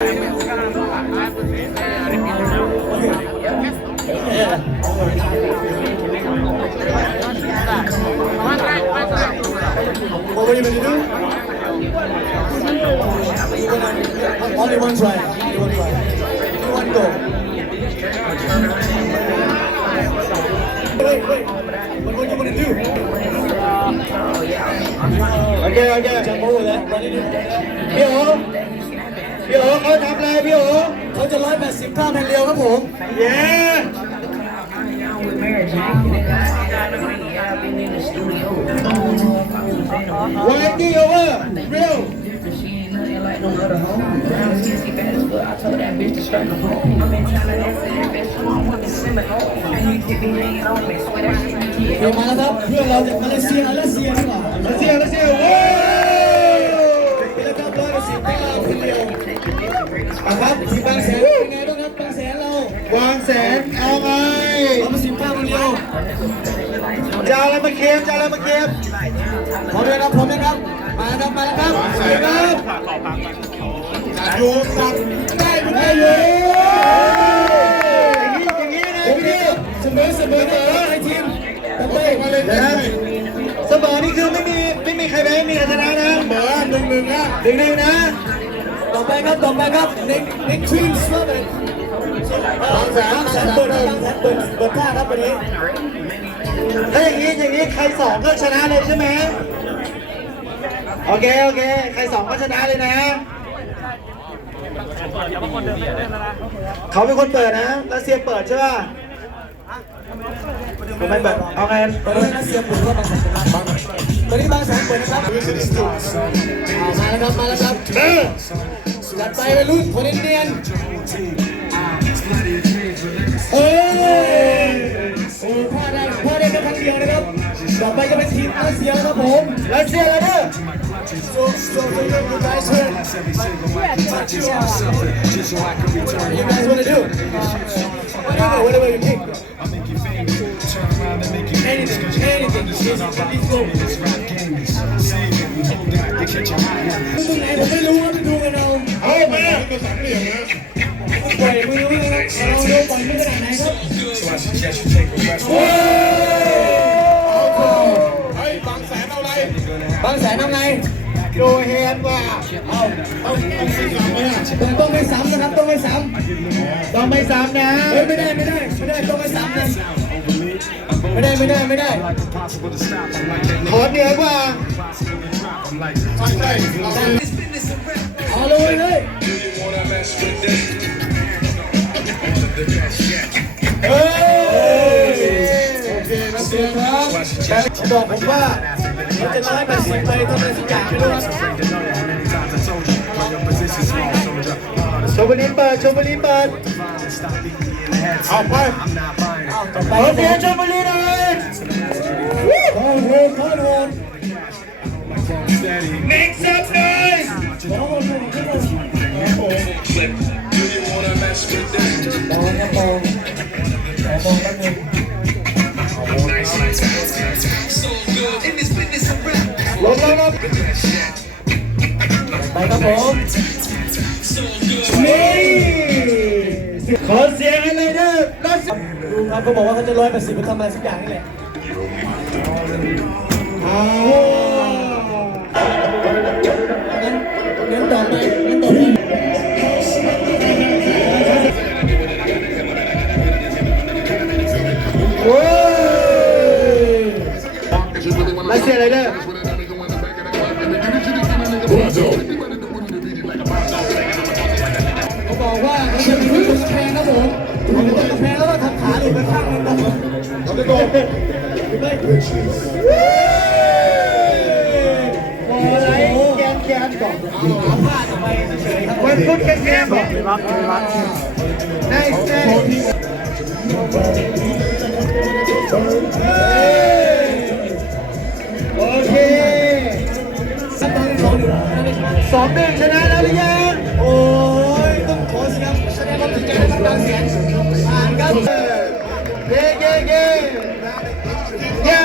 What are you going to do? Only one try. Only one try. Only one go. Wait. What do you want to do? Okay. Jump over there. What do you do? พี่โอ๋เขาทำอะไรพี่โอ๋เขาจะ180ข้ามแผ่นเรียวครับผมเย้วันที่โอเวอร์เร็วมาแล้วครับเพื่อนเราจากมาเลเซียนี่หว่ามาเลเซียโอ้แล้วครับ180ข้ามแผ่นเรียวครับที่บางแสนเป็นไงบ้างครับบางแสนเราบางแสนเอาไง180ข้ามแผ่นเรียวจะอะไรมาเค็มพร้อมเลยครับมาแล้วครับสวยครับโยนสับได้อยู่อย่างนี้เสมอให้ทีมไปมาเลยนะเสมอนี่คือไม่มีใครแพ้ไม่มีใครชนะนะเสมอ1-1นะ1-1นะต่อไปครับในทีมสเลยบางแสนเปิดท่าครับวันนี้ถ้าอย่างนี้ใคร2ก็ชนะเลยใช่ไหมโอเคใคร2ก็ชนะเลยนะเขาเป็นคนเปิดนะรัสเซียเปิดใช่ป่ะผมไม่เปิดเอาไงรัสเซียเปิดก็ตอนนี้บางแสนเปิดนะครับมาแล้วครับจัดไปไปลุ้นคนอินเดียนพ่อได้แค่ครั้งเดียวนะครับต่อไปจะเป็นทีมรัสเซียครับผมรัสเซียแล้วเนี่ยSo you guys heard? What you guys want to do? Whatever you pick. Anything. Let's go. ผมไม่รู้ว่าไปดูกันเอามาก็สามเหลี่ยมนะปล่อยมือเราดูปล่อยมือขนาดไหนครับเฮ้ยบางแสนเอาอะไรบางแสนเอาไงโดเฮนว่าต้องไม่ซ้ำนะครับต้องไม่ซ้ำนะไม่ได้ต้องไม่ซ้ำนะไม่ได้ขอเหนือกว่าเอาเลยโอเคนะเสียครับบอกผมว่าเราจะ180ไปทำอะไรสักอย่างไม่รู้ชมบุรีเปิดเอาไปโอเคชมบุรีเลยโอ้โหNext up noise ลงไปครับผมนี่ขอเสียงให้เลยเด้อดูครับเขาบอกว่าเขาจะ180ไปทำอะไรสักอย่างนี่แหละงั้นต่อไปโอ้ยรัสเซียอะไรเด้อเขาบอกว่าเขาจะมีกำแพงครับผมกำแพงแล้วก็ทำขาหลุดไปข้างนึงครับเขาจะโดนอะไรแกนก่อนเอาผ้าทำไมเฉยๆวันพุธแกนบอกniceโอเค2-1ชนะแล้วหรือยังโอ้ยต้องขอเสียงแสดงความดีใจให้บางแสนผ่านครับเย้